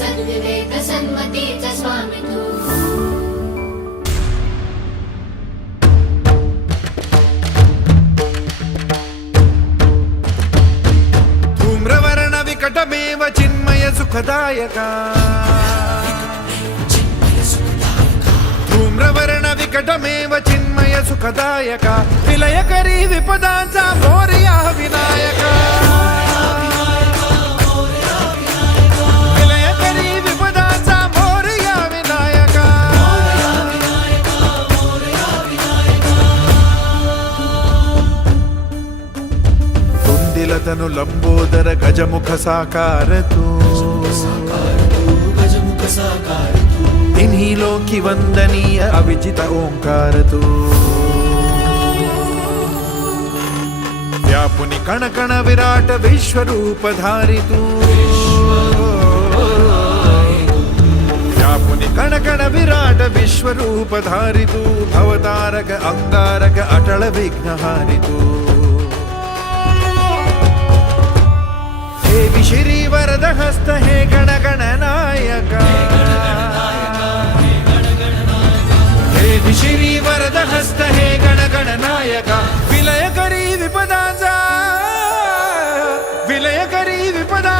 सद्विवेक सन्मति च स्वामि तु धूम्रवर्णविकटमेव चिन्मय सुखदायका धूम्रवर्णविकटमेव चिन्मय सुखदायका विलयकरी विपदांचा भोर्या विनायका ಲಂಬೋದರ ಗಜಮುಖ ಗಜ ಲೋಕಿ ವಂದನೀಯ ಅವಿಜಿತ ಓಂಕಾರ ವ್ಯಾಪು ಕಣಕಣ ವಿರಾಟ ವಿಶ್ವಪಧಾರಿತು ವ್ಯಾಪಿ ಕಣ ಕಣ ವಿರಾಟ ವಿಶ್ವೂಪ ಧಾರಿತು ಅವತಾರಕ ಅಂಗಾರಕ ಅಟಳ ವಿಘ್ನ ಹಾರಿತು नायक हे विशिरी वरद हस्त हे गणगणनायक विलय करी विपदाचा विलय करी विपदा